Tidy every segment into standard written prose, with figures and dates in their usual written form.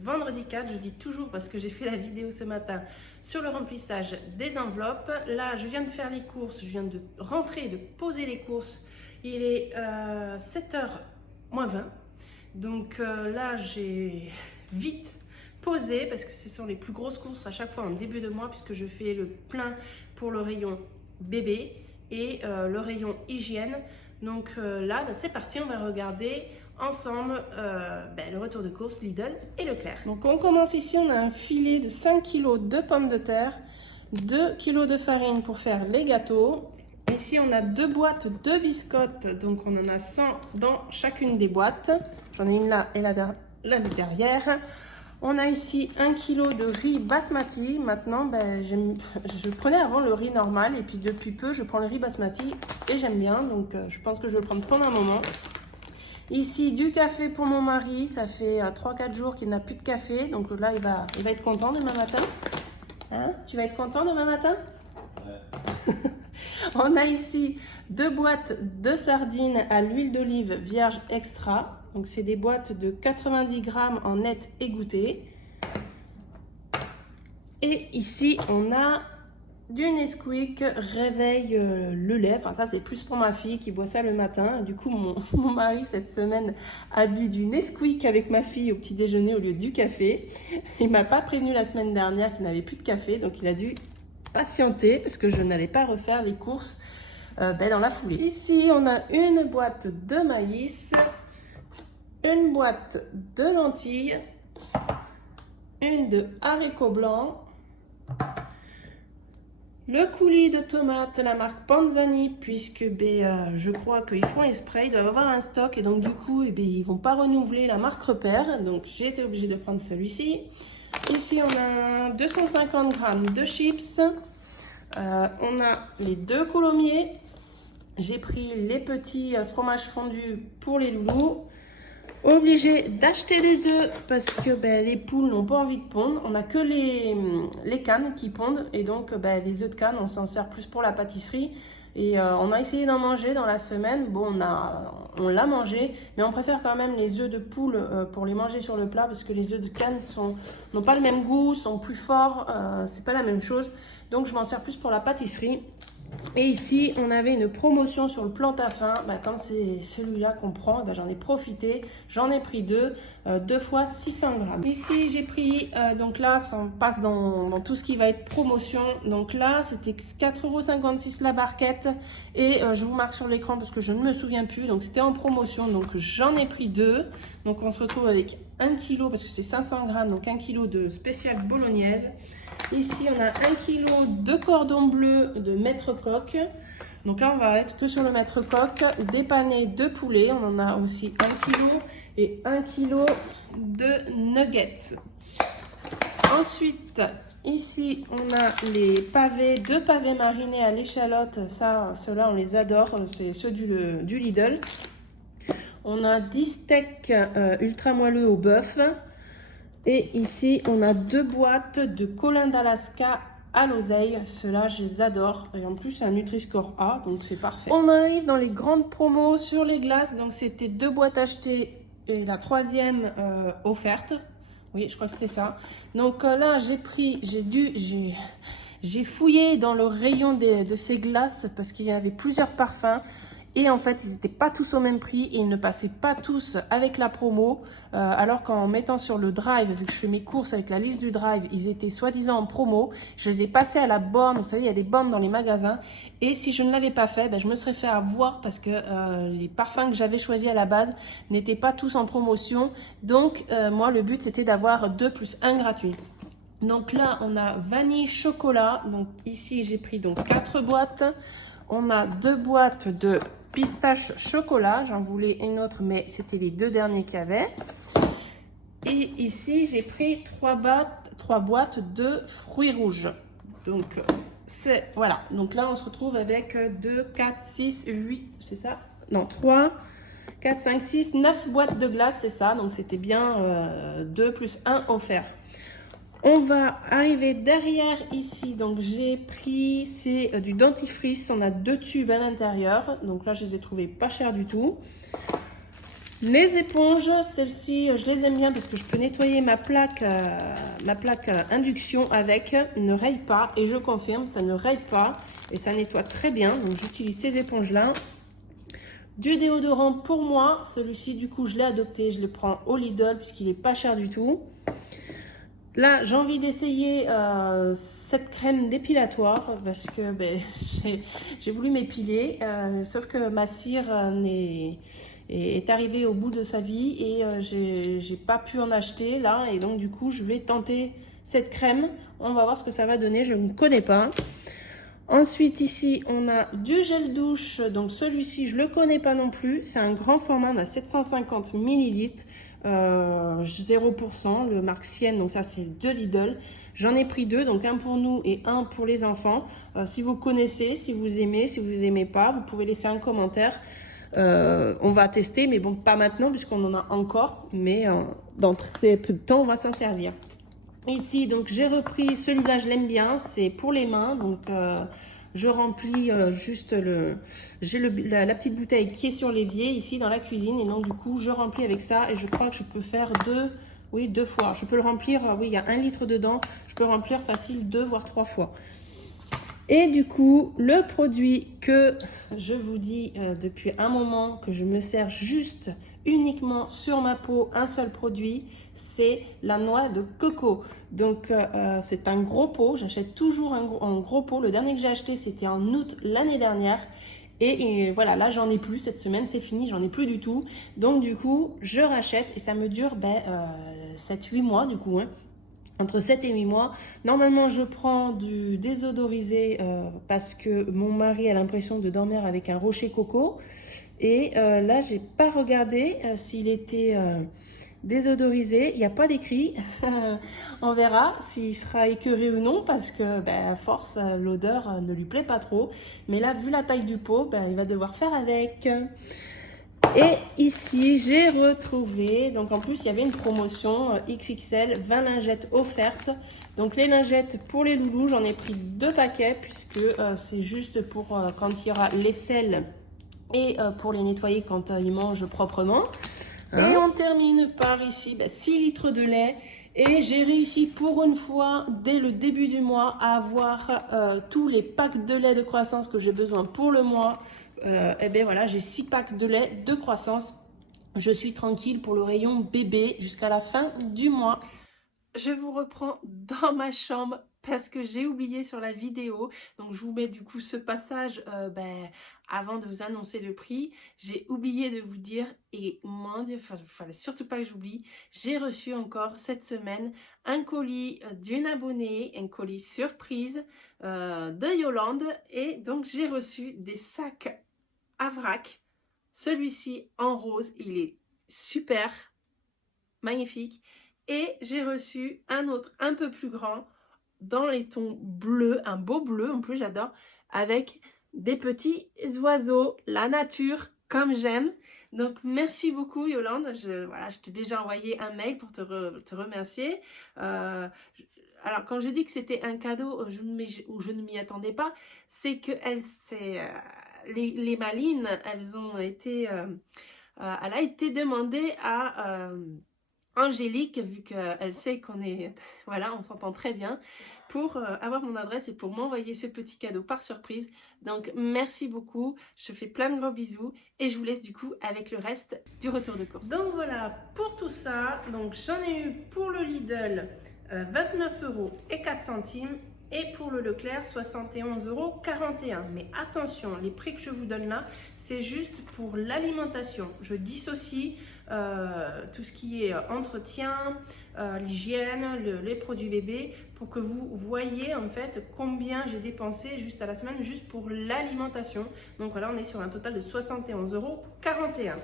vendredi 4, je dis toujours parce que j'ai fait la vidéo ce matin sur le remplissage des enveloppes. Là, je viens de faire les courses, je viens de rentrer, de poser les courses. Il est 7h moins 20. Donc là, j'ai vite posé parce que ce sont les plus grosses courses à chaque fois en début de mois puisque je fais le plein pour le rayon bébé et le rayon hygiène. Donc là, c'est parti, on va regarder ensemble le retour de course Lidl et Leclerc. Donc on commence ici, on a un filet de 5 kg de pommes de terre, 2 kg de farine pour faire les gâteaux. Ici on a 2 boîtes de biscottes, donc on en a 100 dans chacune des boîtes. J'en ai une là et là derrière. On a ici 1 kg de riz basmati. Maintenant, je prenais avant le riz normal et puis depuis peu, je prends le riz basmati et j'aime bien. Donc, je pense que je vais le prendre pendant un moment. Ici, du café pour mon mari. Ça fait 3-4 jours qu'il n'a plus de café. Donc là, il va être content demain matin. Hein? Tu vas être content demain matin? Ouais. On a ici 2 boîtes de sardines à l'huile d'olive vierge extra. Donc, c'est des boîtes de 90 grammes en net égoutté. Et ici, on a du Nesquik réveille le lait. Enfin, ça, c'est plus pour ma fille qui boit ça le matin. Du coup, mon mari, cette semaine, a bu du Nesquik avec ma fille au petit déjeuner au lieu du café. Il ne m'a pas prévenu la semaine dernière qu'il n'avait plus de café. Donc, il a dû patienter parce que je n'allais pas refaire les courses dans la foulée. Ici, on a une boîte de maïs, une boîte de lentilles, une de haricots blancs, le coulis de tomates, la marque Panzani, puisque je crois qu'ils font un spray, ils doivent avoir un stock et donc du coup ils ne vont pas renouveler la marque Repère, donc j'ai été obligée de prendre celui-ci. Ici on a 250 grammes de chips, on a les 2 coulommiers, j'ai pris les petits fromages fondus pour les loulous. Obligé d'acheter des œufs parce que les poules n'ont pas envie de pondre. On n'a que les cannes qui pondent et donc les œufs de canne, on s'en sert plus pour la pâtisserie. Et on a essayé d'en manger dans la semaine. Bon, on l'a mangé, mais on préfère quand même les œufs de poule pour les manger sur le plat parce que les œufs de canne n'ont pas le même goût, sont plus forts, c'est pas la même chose. Donc je m'en sers plus pour la pâtisserie. Et ici, on avait une promotion sur le Plantafin. Comme c'est celui-là qu'on prend, j'en ai profité. J'en ai pris 2 fois 600 grammes. Ici, j'ai pris, donc là, ça passe dans tout ce qui va être promotion. Donc là, c'était 4,56 € la barquette. Et je vous marque sur l'écran parce que je ne me souviens plus. Donc c'était en promotion, donc j'en ai pris 2. Donc on se retrouve avec 1 kg, parce que c'est 500 grammes, donc 1 kg de spécial bolognaise. Ici, on a 1 kg de cordon bleu de maître coq. Donc là, on va être que sur le maître coq. Dépanné de poulet. On en a aussi 1 kg et 1 kg de nuggets. Ensuite, ici, on a les pavés, 2 pavés marinés à l'échalote. Ça, ceux-là, on les adore. C'est ceux du Lidl. On a 10 steaks ultra moelleux au bœuf. Et ici, on a 2 boîtes de colin d'Alaska à l'oseille. Ceux-là, je les adore. Et en plus, c'est un Nutri-Score A, donc c'est parfait. On arrive dans les grandes promos sur les glaces. Donc, c'était 2 boîtes achetées et la 3e offerte. Oui, je crois que c'était ça. Donc là, j'ai fouillé dans le rayon de ces glaces parce qu'il y avait plusieurs parfums. Et en fait, ils n'étaient pas tous au même prix et ils ne passaient pas tous avec la promo. Alors qu'en mettant sur le drive, vu que je fais mes courses avec la liste du drive, ils étaient soi-disant en promo. Je les ai passés à la borne. Vous savez, il y a des bornes dans les magasins. Et si je ne l'avais pas fait, je me serais fait avoir parce que les parfums que j'avais choisis à la base n'étaient pas tous en promotion. Donc, moi, le but, c'était d'avoir 2 plus 1 gratuit. Donc là, on a vanille chocolat. Donc ici, j'ai pris donc 4 boîtes. On a 2 boîtes de pistache chocolat, j'en voulais une autre, mais c'était les 2 derniers qu'il y avait. Et ici, j'ai pris 3 boîtes de fruits rouges. Donc, voilà. Donc là, on se retrouve avec 2, 4, 6, 8, c'est ça? Non, 3, 4, 5, 6, 9 boîtes de glace, c'est ça. Donc, c'était bien 2 plus 1 offert. On va arriver derrière ici, donc j'ai pris, c'est du dentifrice, on a 2 tubes à l'intérieur, donc là je les ai trouvés pas chers du tout. Les éponges, celles-ci, je les aime bien parce que je peux nettoyer ma plaque induction avec, ne raye pas. Et je confirme, ça ne raye pas et ça nettoie très bien. Donc j'utilise ces éponges-là. Du déodorant pour moi, celui-ci du coup je l'ai adopté, je le prends au Lidl puisqu'il n'est pas cher du tout. Là, j'ai envie d'essayer cette crème dépilatoire parce que ben, j'ai voulu m'épiler, sauf que ma cire est arrivée au bout de sa vie et j'ai pas pu en acheter là. Et donc du coup, je vais tenter cette crème. On va voir ce que ça va donner, je ne connais pas. Ensuite, ici, on a du gel douche. Donc celui-ci, je ne le connais pas non plus. C'est un grand format, on a 750 ml. 0%, le marque Sienne, donc ça c'est de Lidl. J'en ai pris deux, donc un pour nous et un pour les enfants. Si vous connaissez, si vous aimez pas, vous pouvez laisser un commentaire. On va tester, mais bon, pas maintenant puisqu'on en a encore, mais dans très peu de temps, on va s'en servir. Ici, donc j'ai repris celui-là, je l'aime bien, c'est pour les mains, donc je remplis juste j'ai la petite bouteille qui est sur l'évier ici dans la cuisine et donc du coup je remplis avec ça et je crois que je peux faire deux fois. Je peux le remplir, oui il y a 1 litre dedans, je peux remplir facile 2 voire 3 fois. Et du coup le produit que je vous dis depuis un moment que je me sers juste uniquement sur ma peau, un seul produit, c'est la noix de coco. Donc c'est un gros pot, j'achète toujours un gros pot. Le dernier que j'ai acheté c'était en août l'année dernière. Et voilà, là j'en ai plus cette semaine, c'est fini, j'en ai plus du tout. Donc du coup je rachète et ça me dure 7-8 mois du coup. Entre 7 et 8 mois. Normalement, je prends du désodorisé parce que mon mari a l'impression de dormir avec un rocher coco. Et là, j'ai pas regardé s'il était désodorisé. Il n'y a pas d'écrit. On verra s'il sera écœuré ou non parce que, à force, l'odeur ne lui plaît pas trop. Mais là, vu la taille du pot, il va devoir faire avec. Et ici, j'ai retrouvé, donc en plus, il y avait une promotion XXL, 20 lingettes offertes. Donc les lingettes pour les loulous, j'en ai pris 2 paquets puisque c'est juste pour quand il y aura l'aisselle et pour les nettoyer quand ils mangent proprement. Et on termine par ici 6 litres de lait. Et j'ai réussi pour une fois, dès le début du mois, à avoir tous les packs de lait de croissance que j'ai besoin pour le mois. Et bien voilà, j'ai 6 packs de lait de croissance. Je suis tranquille pour le rayon bébé jusqu'à la fin du mois. Je vous reprends dans ma chambre parce que j'ai oublié sur la vidéo. Donc je vous mets du coup ce passage avant de vous annoncer le prix. J'ai oublié de vous dire et mon Dieu, il fallait surtout pas que j'oublie. J'ai reçu encore cette semaine un colis d'une abonnée, un colis surprise de Yolande. Et donc j'ai reçu des sacs à vrac. Celui-ci en rose, il est super, magnifique. Et j'ai reçu un autre un peu plus grand dans les tons bleus, un beau bleu en plus j'adore, avec des petits oiseaux, la nature comme j'aime. Donc merci beaucoup Yolande, je t'ai déjà envoyé un mail pour te remercier. Alors quand je dis que c'était un cadeau où je ne m'y attendais pas, c'est que les malines, elles ont été, elle a été demandée à Angélique, vu qu'elle sait qu'on est, voilà, on s'entend très bien, pour avoir mon adresse et pour m'envoyer ce petit cadeau par surprise. Donc merci beaucoup, je fais plein de gros bisous et je vous laisse du coup avec le reste du retour de course. Donc voilà pour tout ça, donc j'en ai eu pour le Lidl 29,04 € et pour le Leclerc 71,41 €. Mais attention, les prix que je vous donne là, c'est juste pour l'alimentation. Je dissocie tout ce qui est entretien, l'hygiène, les produits bébés, pour que vous voyez en fait combien j'ai dépensé juste à la semaine, juste pour l'alimentation. Donc voilà, on est sur un total de 71,41 €.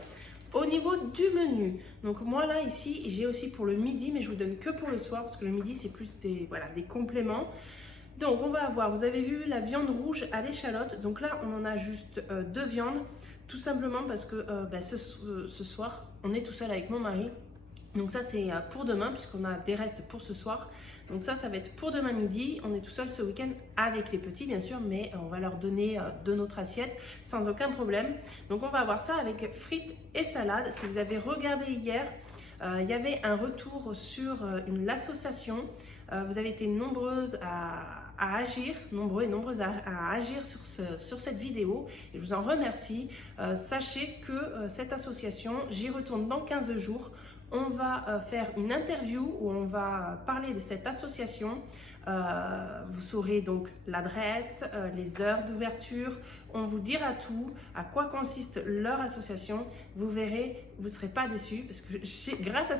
Au niveau du menu, donc moi là ici j'ai aussi pour le midi, mais je vous donne que pour le soir parce que le midi c'est plus des compléments. Donc on va avoir, vous avez vu la viande rouge à l'échalote, donc là on en a juste 2 viandes, tout simplement parce que ce soir on est tout seul avec mon mari Donc ça c'est pour demain puisqu'on a des restes pour ce soir. Donc ça va être pour demain midi. On est tout seul ce week-end avec les petits bien sûr, mais on va leur donner de notre assiette sans aucun problème. Donc on va avoir ça avec frites et salade. Si vous avez regardé hier, il y avait un retour sur l'association. Vous avez été nombreuses à agir, nombreux et nombreuses à agir sur cette vidéo et je vous en remercie. Sachez que cette association, j'y retourne dans 15 jours. On va faire une interview où on va parler de cette association. Vous saurez donc l'adresse, les heures d'ouverture, on vous dira tout, à quoi consiste leur association. Vous verrez, vous ne serez pas déçus parce que grâce à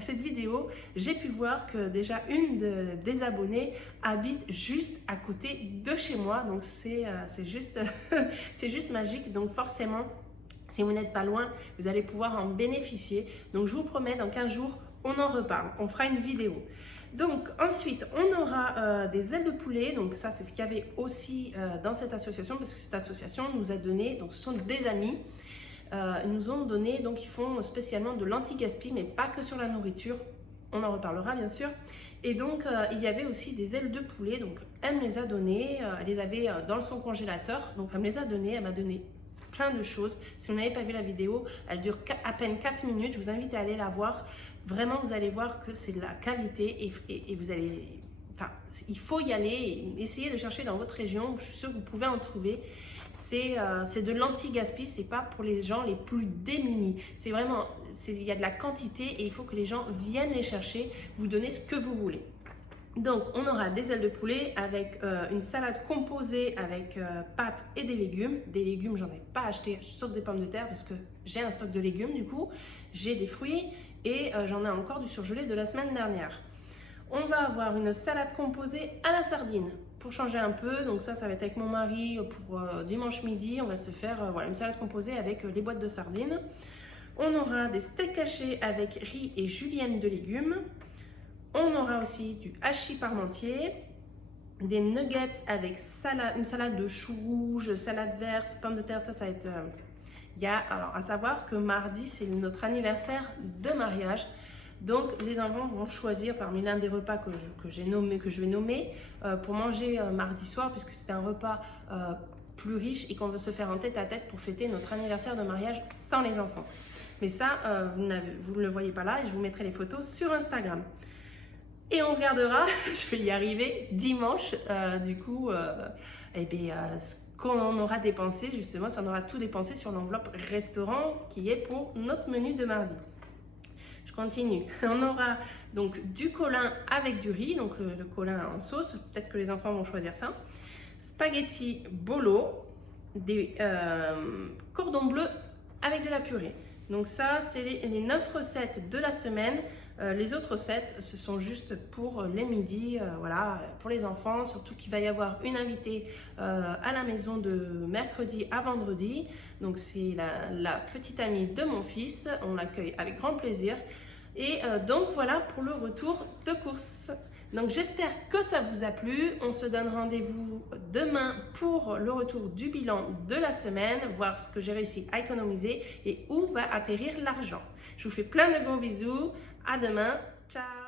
cette vidéo, j'ai pu voir que déjà une des abonnées habite juste à côté de chez moi. Donc c'est juste, c'est juste magique. Donc forcément, si vous n'êtes pas loin, vous allez pouvoir en bénéficier. Donc je vous promets, dans 15 jours, on en reparle, on fera une vidéo. Donc ensuite, on aura des ailes de poulet. Donc ça, c'est ce qu'il y avait aussi dans cette association, parce que cette association nous a donné, donc ce sont des amis, ils nous ont donné, donc ils font spécialement de l'anti-gaspi, mais pas que sur la nourriture. On en reparlera bien sûr. Et donc il y avait aussi des ailes de poulet. Donc elle me les a données, elle les avait dans son congélateur. Donc elle me les a données, elle m'a donné plein de choses. Si vous n'avez pas vu la vidéo, elle dure à peine 4 minutes. Je vous invite à aller la voir. Vraiment, vous allez voir que c'est de la qualité et vous allez... Enfin, il faut y aller et essayer de chercher dans votre région. Je suis sûre que vous pouvez en trouver. C'est de l'anti-gaspi, c'est pas pour les gens les plus démunis. C'est vraiment, il y a de la quantité et il faut que les gens viennent les chercher, vous donner ce que vous voulez. Donc, on aura des ailes de poulet avec une salade composée avec pâtes et des légumes. Des légumes, j'en ai pas acheté, sauf des pommes de terre parce que j'ai un stock de légumes du coup. J'ai des fruits et j'en ai encore du surgelé de la semaine dernière. On va avoir une salade composée à la sardine pour changer un peu. Donc ça va être avec mon mari pour dimanche midi. On va se faire voilà, une salade composée avec les boîtes de sardines. On aura des steaks hachés avec riz et julienne de légumes. On aura aussi du hachis parmentier, des nuggets avec une salade de choux rouges, salade verte, pommes de terre. Ça va être... alors, à savoir que mardi, c'est notre anniversaire de mariage. Donc, les enfants vont choisir parmi l'un des repas que je vais nommer pour manger mardi soir, puisque c'est un repas plus riche et qu'on veut se faire en tête-à-tête pour fêter notre anniversaire de mariage sans les enfants. Mais ça, vous ne le voyez pas là et je vous mettrai les photos sur Instagram. Et on regardera, je vais y arriver, dimanche, ce qu'on aura dépensé, justement, si on aura tout dépensé sur l'enveloppe restaurant qui est pour notre menu de mardi. Je continue. On aura donc du colin avec du riz, donc le colin en sauce, peut-être que les enfants vont choisir ça. Spaghetti bolo, des cordons bleus avec de la purée. Donc ça, c'est les 9 recettes de la semaine. Les autres recettes, ce sont juste pour les midis, voilà, pour les enfants, surtout qu'il va y avoir une invitée à la maison de mercredi à vendredi. Donc c'est la petite amie de mon fils, on l'accueille avec grand plaisir. Et donc voilà pour le retour de course. Donc j'espère que ça vous a plu. On se donne rendez-vous demain pour le retour du bilan de la semaine, voir ce que j'ai réussi à économiser et où va atterrir l'argent. Je vous fais plein de gros bisous. À demain. Ciao.